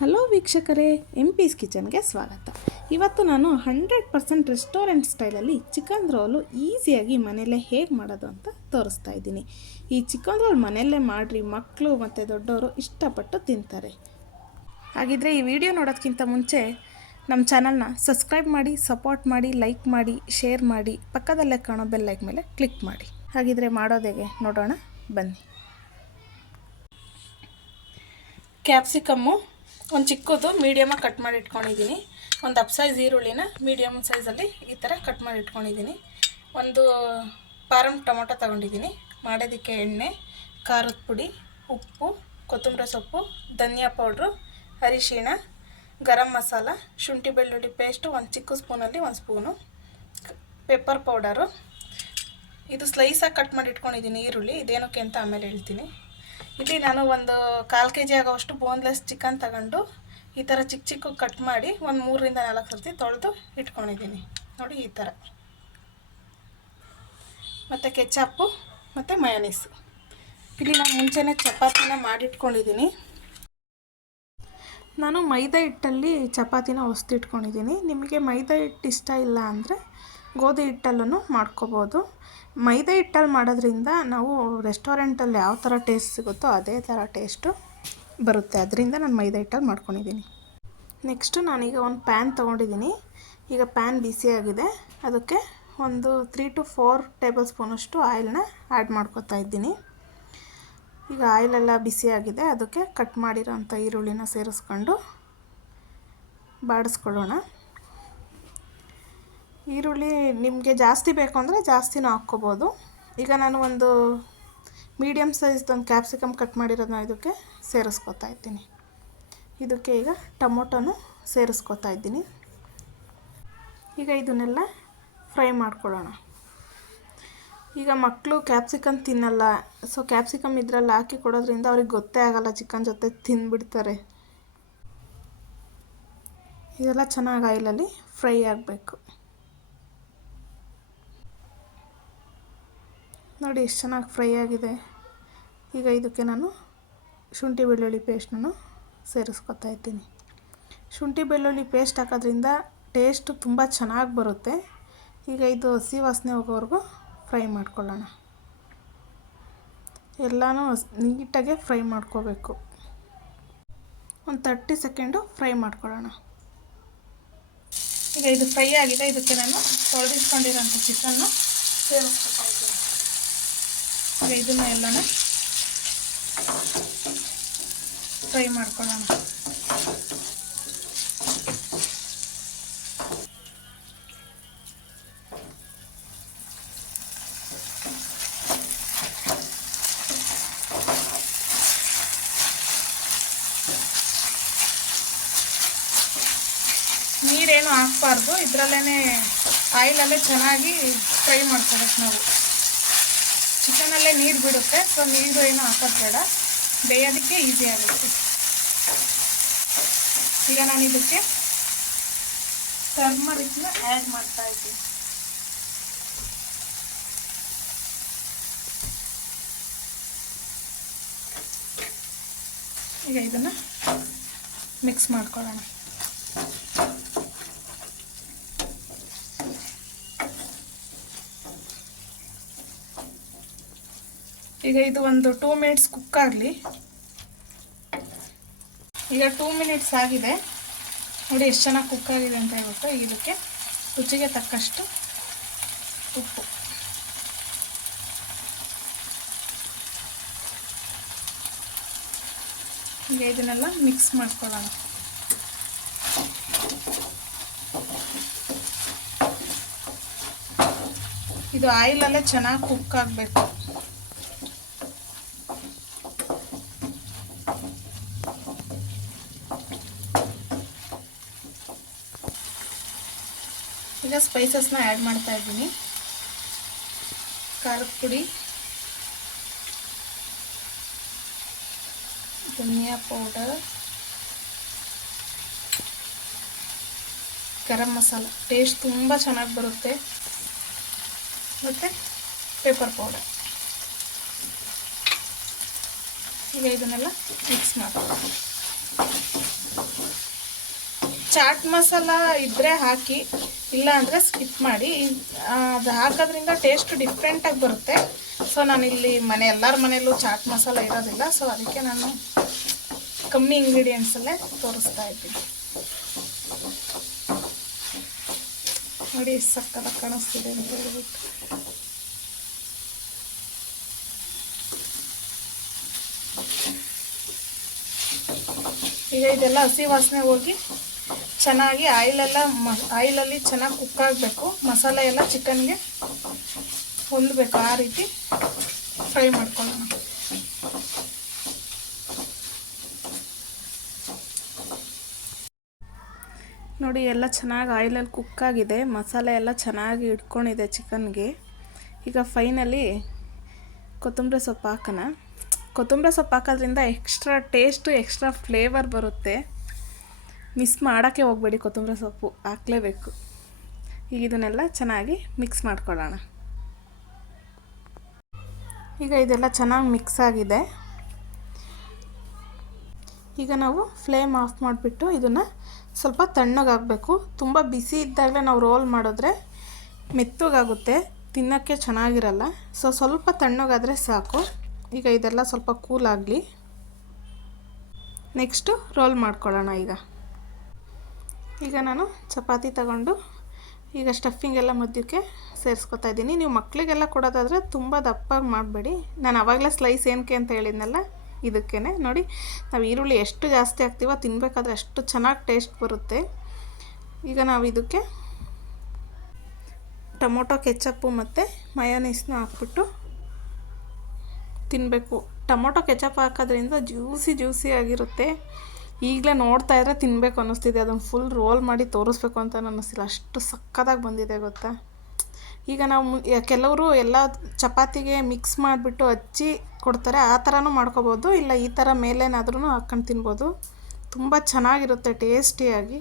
Hello ವೀಕ್ಷಕರೇ M piece ಕಿಚನ್ಗೆ ಸ್ವಾಗತ. ಇವತ್ತು ನಾನು ಹಂಡ್ರೆಡ್ ಪರ್ಸೆಂಟ್ ರೆಸ್ಟೋರೆಂಟ್ ಸ್ಟೈಲಲ್ಲಿ ಚಿಕನ್ ರೋಲು ಈಸಿಯಾಗಿ ಮನೆಯಲ್ಲೇ ಹೇಗೆ ಮಾಡೋದು ಅಂತ ತೋರಿಸ್ತಾ ಇದ್ದೀನಿ. ಈ ಚಿಕನ್ ರೋಲ್ ಮನೆಯಲ್ಲೇ ಮಾಡಿರಿ ಮಕ್ಕಳು ಮತ್ತು ದೊಡ್ಡವರು ಇಷ್ಟಪಟ್ಟು ತಿಂತಾರೆ. ಹಾಗಿದ್ರೆ ಈ ವಿಡಿಯೋ ನೋಡೋದಕ್ಕಿಂತ ಮುಂಚೆ ನಮ್ಮ ಚಾನಲ್ನ ಸಬ್ಸ್ಕ್ರೈಬ್ ಮಾಡಿ, ಸಪೋರ್ಟ್ ಮಾಡಿ, ಲೈಕ್ ಮಾಡಿ, ಶೇರ್ ಮಾಡಿ, ಪಕ್ಕದಲ್ಲೇ ಕಾಣೋ ಬೆಲ್ ಲೈಕ್ ಮೇಲೆ ಕ್ಲಿಕ್ ಮಾಡಿ. ಹಾಗಿದ್ರೆ ಮಾಡೋದೇಗೆ ನೋಡೋಣ, ಬನ್ನಿ. ಕ್ಯಾಪ್ಸಿಕಮ್ಮು ಒಂದು ಚಿಕ್ಕದು ಮೀಡಿಯಮಾಗಿ ಕಟ್ ಮಾಡಿ ಇಟ್ಕೊಂಡಿದ್ದೀನಿ ಒಂದು ಅಪ್ ಸೈಜ್ ಈರುಳ್ಳಿನ ಮೀಡಿಯಮ್ ಸೈಜಲ್ಲಿ ಈ ಥರ ಕಟ್ ಮಾಡಿ ಇಟ್ಕೊಂಡಿದ್ದೀನಿ ಒಂದು ಪಾರಮ್ ಟೊಮೊಟೊ ತೊಗೊಂಡಿದ್ದೀನಿ ಮಾಡೋದಕ್ಕೆ ಎಣ್ಣೆ, ಖಾರದ ಪುಡಿ, ಉಪ್ಪು, ಕೊತ್ತಂಬರಿ ಸೊಪ್ಪು, ಧನಿಯಾ ಪೌಡ್ರು, ಅರಿಶಿಣ, ಗರಂ ಮಸಾಲ, ಶುಂಠಿ ಬೆಳ್ಳುಳ್ಳಿ ಪೇಸ್ಟು ಒಂದು ಚಿಕ್ಕ ಸ್ಪೂನಲ್ಲಿ ಒಂದು ಸ್ಪೂನು ಪೆಪ್ಪರ್ ಪೌಡರು ಇದು ಸ್ಲೈಸಾಗಿ ಕಟ್ ಮಾಡಿ ಇಟ್ಕೊಂಡಿದ್ದೀನಿ ಈರುಳ್ಳಿ. ಇದೇನಕ್ಕೆ ಅಂತ ಆಮೇಲೆ ಹೇಳ್ತೀನಿ. ಇಲ್ಲಿ ನಾನು ಒಂದು ಕಾಲು ಕೆ ಜಿ ಆಗೋವಷ್ಟು ಬೋನ್ಲೆಸ್ ಚಿಕನ್ ತಗೊಂಡು ಈ ಥರ ಚಿಕ್ಕ ಚಿಕ್ಕ ಕಟ್ ಮಾಡಿ ಒಂದು ಮೂರರಿಂದ ನಾಲ್ಕು ಸರ್ತಿ ತೊಳೆದು ಇಟ್ಕೊಂಡಿದ್ದೀನಿ. ನೋಡಿ ಈ ಥರ ಮತ್ತು ಕೆಚಪ್ಪು ಮತ್ತು ಮಯನೀಸು ಇಲ್ಲಿ ನಾನು ಮುಂಚೆನೇ ಚಪಾತಿನ ಮಾಡಿಟ್ಕೊಂಡಿದ್ದೀನಿ. ನಾನು ಮೈದಾ ಹಿಟ್ಟಲ್ಲಿ ಚಪಾತಿನ ಹೊಸ್ತಿಟ್ಕೊಂಡಿದ್ದೀನಿ ನಿಮಗೆ ಮೈದಾ ಹಿಟ್ಟು ಇಷ್ಟ ಇಲ್ಲ ಅಂದರೆ ಗೋಧಿ ಹಿಟ್ಟಲ್ಲೂ ಮಾಡ್ಕೋಬೋದು. ಮೈದಾ ಹಿಟ್ಟಲ್ಲಿ ಮಾಡೋದ್ರಿಂದ ನಾವು ರೆಸ್ಟೋರೆಂಟಲ್ಲಿ ಯಾವ ಥರ ಟೇಸ್ಟ್ ಸಿಗುತ್ತೋ ಅದೇ ಥರ ಟೇಸ್ಟು ಬರುತ್ತೆ. ಅದರಿಂದ ನಾನು ಮೈದಾ ಹಿಟ್ಟಲ್ಲಿ ಮಾಡ್ಕೊಂಡಿದ್ದೀನಿ. ನೆಕ್ಸ್ಟು ನಾನೀಗ ಒಂದು ಪ್ಯಾನ್ ತೊಗೊಂಡಿದ್ದೀನಿ. ಈಗ ಪ್ಯಾನ್ ಬಿಸಿಯಾಗಿದೆ ಅದಕ್ಕೆ ಒಂದು ತ್ರೀ ಟು ಫೋರ್ ಟೇಬಲ್ ಸ್ಪೂನಷ್ಟು ಆಯಿಲ್ನ ಆ್ಯಡ್ ಮಾಡ್ಕೊತಾ ಇದ್ದೀನಿ. ಈಗ ಆಯಿಲೆಲ್ಲ ಬಿಸಿಯಾಗಿದೆ ಅದಕ್ಕೆ ಕಟ್ ಮಾಡಿರೋಂಥ ಈರುಳ್ಳಿನ ಸೇರಿಸ್ಕೊಂಡು ಬಾಡಿಸ್ಕೊಳ್ಳೋಣ. ಈರುಳ್ಳಿ ನಿಮಗೆ ಜಾಸ್ತಿ ಬೇಕು ಅಂದರೆ ಜಾಸ್ತಿನೂ ಹಾಕ್ಕೋಬೋದು. ಈಗ ನಾನು ಒಂದು ಮೀಡಿಯಮ್ ಸೈಜ್ದೊಂದು ಕ್ಯಾಪ್ಸಿಕಮ್ ಕಟ್ ಮಾಡಿರೋದನ್ನ ಇದಕ್ಕೆ ಸೇರಿಸ್ಕೊತಾ ಇದ್ದೀನಿ. ಇದಕ್ಕೆ ಈಗ ಟೊಮೊಟೊನು ಸೇರಿಸ್ಕೊತಾ ಇದ್ದೀನಿ. ಈಗ ಇದನ್ನೆಲ್ಲ ಫ್ರೈ ಮಾಡ್ಕೊಳ್ಳೋಣ. ಈಗ ಮಕ್ಕಳು ಕ್ಯಾಪ್ಸಿಕಮ್ ತಿನ್ನಲ್ಲ ಸೊ ಕ್ಯಾಪ್ಸಿಕಮ್ ಇದರಲ್ಲಿ ಹಾಕಿ ಕೊಡೋದ್ರಿಂದ ಅವ್ರಿಗೆ ಗೊತ್ತೇ ಆಗಲ್ಲ ಚಿಕನ್ ಜೊತೆ ತಿಂದ್ಬಿಡ್ತಾರೆ. ಇದೆಲ್ಲ ಚೆನ್ನಾಗಿ ಆಯಿಲಲ್ಲಿ ಫ್ರೈ ಆಗಬೇಕು. ನೋಡಿ, ಎಷ್ಟು ಚೆನ್ನಾಗಿ ಫ್ರೈ ಆಗಿದೆ. ಈಗ ಇದಕ್ಕೆ ನಾನು ಶುಂಠಿ ಬೆಳ್ಳುಳ್ಳಿ ಪೇಸ್ಟನ್ನು ಸೇರಿಸ್ಕೊತಾ ಇದ್ದೀನಿ. ಶುಂಠಿ ಬೆಳ್ಳುಳ್ಳಿ ಪೇಸ್ಟ್ ಹಾಕೋದ್ರಿಂದ ಟೇಸ್ಟ್ ತುಂಬ ಚೆನ್ನಾಗಿ ಬರುತ್ತೆ. ಈಗ ಇದು ಹಸಿ ವಾಸನೆ ಹೋಗೋವರೆಗೂ ಫ್ರೈ ಮಾಡ್ಕೊಳ್ಳೋಣ. ಎಲ್ಲನೂ ನೀಟಾಗೆ ಫ್ರೈ ಮಾಡ್ಕೋಬೇಕು. ಒಂದು ತರ್ಟಿ ಸೆಕೆಂಡು ಫ್ರೈ ಮಾಡ್ಕೊಳ್ಳೋಣ. ಈಗ ಇದು ಫ್ರೈ ಆಗಿದೆ. ಇದಕ್ಕೆ ನಾನು ತೊಳೆದಿಟ್ಕೊಂಡಿರೋಂಥ ಚಿಕನ್ನು ಇದ್ದೀನಿ. ಈಗ ಇದನ್ನು ಎಲ್ಲನೂ ಫ್ರೈ ಮಾಡ್ಕೊಳ್ಳೋಣ. ನೀರೇನು ಹಾಕ್ಬಾರ್ದು ಇದರಲ್ಲೇ ಆಯಿಲಲ್ಲೇ ಚೆನ್ನಾಗಿ ಫ್ರೈ ಮಾಡ್ಕೊಬೇಕು ನಾವು. ಚಿಕನಲ್ಲೇ ನೀರು ಬಿಡುತ್ತೆ ಸೊ ನೀರು ಏನು ಹಾಕೋದು ಬೇಡ ಬೇಯೋದಕ್ಕೆ ಈಸಿ ಆಗುತ್ತೆ. ಈಗ ನಾನು ಇದಕ್ಕೆ ಟರ್ಮರಿಕ್ನ ಆ್ಯಡ್ ಮಾಡ್ತಾ ಇದ್ದೀನಿ. ಈಗ ಇದನ್ನು ಮಿಕ್ಸ್ ಮಾಡ್ಕೊಳ್ಳೋಣ. ಈಗ ಇದು ಒಂದು ಟೂ ಮಿನಿಟ್ಸ್ ಕುಕ್ ಆಗಲಿ. ಈಗ ಟೂ ಮಿನಿಟ್ಸ್ ಆಗಿದೆ. ನೋಡಿ ಎಷ್ಟು ಚೆನ್ನಾಗಿ ಕುಕ್ ಆಗಿದೆ ಅಂತ ಹೇಳ್ಬಿಟ್ಟು ಇದಕ್ಕೆ ರುಚಿಗೆ ತಕ್ಕಷ್ಟು ಉಪ್ಪು. ಈಗ ಇದನ್ನೆಲ್ಲ ಮಿಕ್ಸ್ ಮಾಡ್ಕೊಳ್ಳೋಣ. ಇದು ಆಯಿಲಲ್ಲೇ ಚೆನ್ನಾಗಿ ಕುಕ್ ಆಗಬೇಕು. ಈಗ ಸ್ಪೈಸಸ್ನ ಆ್ಯಡ್ ಮಾಡ್ತಾ ಇದ್ದೀನಿ. ಖಾರದ ಪುಡಿ, ಧನಿಯಾ ಪೌಡರ್ ಗರಂ ಮಸಾಲ. ಟೇಸ್ಟ್ ತುಂಬ ಚೆನ್ನಾಗಿ ಬರುತ್ತೆ. ಮತ್ತು ಪೇಪರ್ ಪೌಡರ್ ಈಗ ಇದನ್ನೆಲ್ಲ ಮಿಕ್ಸ್ ಮಾಡ್ಕೊಳ್ಳೋಣ. ಚಾಟ್ ಮಸಾಲ ಇದ್ದರೆ ಹಾಕಿ ಇಲ್ಲ ಅಂದರೆ ಸ್ಕಿಪ್ ಮಾಡಿ. ಅದು ಹಾಕೋದ್ರಿಂದ ಟೇಸ್ಟ್ ಡಿಫ್ರೆಂಟಾಗಿ ಬರುತ್ತೆ. ಸೊ ನಾನು ಇಲ್ಲಿ ಮನೆ, ಎಲ್ಲರ ಮನೆಯಲ್ಲೂ ಚಾಟ್ ಮಸಾಲ ಇರೋದಿಲ್ಲ. ಸೊ ಅದಕ್ಕೆ ನಾನು ಕಮ್ಮಿ ಇಂಗ್ರೀಡಿಯೆಂಟ್ಸಲ್ಲೇ ತೋರಿಸ್ತಾ ಇದ್ದೀನಿ. ನೋಡಿ ಸಕ್ಕದ ಕಾಣಿಸ್ತಿದೆ ಅಂತ ಹೇಳ್ಬಿಟ್ಟು. ಈಗ ಇದೆಲ್ಲ ಹಸಿ ವಾಸನೆ ಹೋಗಿ ಚೆನ್ನಾಗಿ ಆಯಿಲೆಲ್ಲ ಮ, ಆಯಿಲಲ್ಲಿ ಚೆನ್ನಾಗಿ ಕುಕ್ ಆಗಬೇಕು. ಮಸಾಲೆ ಎಲ್ಲ ಚಿಕನ್ಗೆ ಹೊಂದಬೇಕು ಆ ರೀತಿ ಫ್ರೈ ಮಾಡ್ಕೊಳ್ಳೋಣ. ನೋಡಿ, ಎಲ್ಲ ಚೆನ್ನಾಗಿ ಆಯಿಲಲ್ಲಿ ಕುಕ್ ಆಗಿದೆ. ಮಸಾಲೆ ಎಲ್ಲ ಚೆನ್ನಾಗಿ ಇಟ್ಕೊಂಡಿದೆ ಚಿಕನ್ಗೆ. ಈಗ ಫೈನಲಿ ಕೊತ್ತಂಬರಿ ಸೊಪ್ಪು ಹಾಕೋಣ. ಕೊತ್ತಂಬರಿ ಸೊಪ್ಪು ಹಾಕೋದ್ರಿಂದ ಎಕ್ಸ್ಟ್ರಾ ಟೇಸ್ಟು ಎಕ್ಸ್ಟ್ರಾ ಫ್ಲೇವರ್ ಬರುತ್ತೆ. ಮಿಸ್ ಮಾಡೋಕ್ಕೆ ಹೋಗಬೇಡಿ ಕೊತ್ತಂಬರಿ ಸೊಪ್ಪು ಹಾಕಲೇಬೇಕು. ಈಗ ಇದನ್ನೆಲ್ಲ ಚೆನ್ನಾಗಿ ಮಿಕ್ಸ್ ಮಾಡ್ಕೊಳ್ಳೋಣ. ಈಗ ಇದೆಲ್ಲ ಚೆನ್ನಾಗಿ ಮಿಕ್ಸ್ ಆಗಿದೆ. ಈಗ ನಾವು ಫ್ಲೇಮ್ ಆಫ್ ಮಾಡಿಬಿಟ್ಟು ಇದನ್ನು ಸ್ವಲ್ಪ ತಣ್ಣಗಾಗಬೇಕು ತುಂಬ ಬಿಸಿ ಇದ್ದಾಗಲೇ ನಾವು ರೋಲ್ ಮಾಡಿದ್ರೆ ಮೆತ್ತಗಾಗುತ್ತೆ, ತಿನ್ನೋಕ್ಕೆ ಚೆನ್ನಾಗಿರಲ್ಲ. ಸೊ ಸ್ವಲ್ಪ ತಣ್ಣಗಾದರೆ ಸಾಕು. ಈಗ ಇದೆಲ್ಲ ಸ್ವಲ್ಪ ಕೂಲ್ ಆಗಲಿ. ನೆಕ್ಸ್ಟು ರೋಲ್ ಮಾಡ್ಕೊಳ್ಳೋಣ ಈಗ. ಈಗ ನಾನು ಚಪಾತಿ ತಗೊಂಡು ಈಗ ಸ್ಟಫಿಂಗ್ ಎಲ್ಲ ಮಧ್ಯಕ್ಕೆ ಸೇರಿಸ್ಕೊತಾ ಇದ್ದೀನಿ. ನೀವು ಮಕ್ಕಳಿಗೆಲ್ಲ ಕೊಡೋದಾದರೆ ತುಂಬ ದಪ್ಪಾಗಿ ಮಾಡಬೇಡಿ. ನಾನು ಆವಾಗಲೇ ಸ್ಲೈಸ್ ಏನಕ್ಕೆ ಅಂತ ಹೇಳಿದ್ನಲ್ಲ ಇದಕ್ಕೇ ನೋಡಿ, ನಾವು ಈರುಳ್ಳಿ ಎಷ್ಟು ಜಾಸ್ತಿ ಹಾಕ್ತೀವೋ ತಿನ್ನಬೇಕಾದ್ರೆ ಅಷ್ಟು ಚೆನ್ನಾಗಿ ಟೇಸ್ಟ್ ಬರುತ್ತೆ. ಈಗ ನಾವು ಇದಕ್ಕೆ ಟೊಮೊಟೊ, ಕೆಚಪ್ಪು ಮತ್ತು ಮಯೋನೀಸ್ನ ಹಾಕ್ಬಿಟ್ಟು ತಿನ್ನಬೇಕು ಟೊಮೊಟೊ ಕೆಚಪ್ ಹಾಕೋದ್ರಿಂದ ಜ್ಯೂಸಿ ಜ್ಯೂಸಿ ಆಗಿರುತ್ತೆ. ಈಗಲೇ ನೋಡ್ತಾ ಇದ್ರೆ ತಿನ್ನಬೇಕು ಅನ್ನಿಸ್ತಿದೆ. ಅದನ್ನು ಫುಲ್ ರೋಲ್ ಮಾಡಿ ತೋರಿಸ್ಬೇಕು ಅಂತ ಅನ್ನಿಸ್ತಿಲ್ಲ ಅಷ್ಟು ಸಕ್ಕತ್ತಾಗಿ ಬಂದಿದೆ ಗೊತ್ತಾ? ಈಗ ನಾವು ಕೆಲವರು ಎಲ್ಲ ಚಪಾತಿಗೆ ಮಿಕ್ಸ್ ಮಾಡಿಬಿಟ್ಟು ಹಚ್ಚಿ ಕೊಡ್ತಾರೆ. ಆ ಥರನೂ ಮಾಡ್ಕೋಬೋದು. ಇಲ್ಲ ಈ ಥರ ಮೇಲೇನಾದ್ರೂ ಹಾಕ್ಕೊಂಡು ತಿನ್ಬೋದು. ತುಂಬ ಚೆನ್ನಾಗಿರುತ್ತೆ ಟೇಸ್ಟಿಯಾಗಿ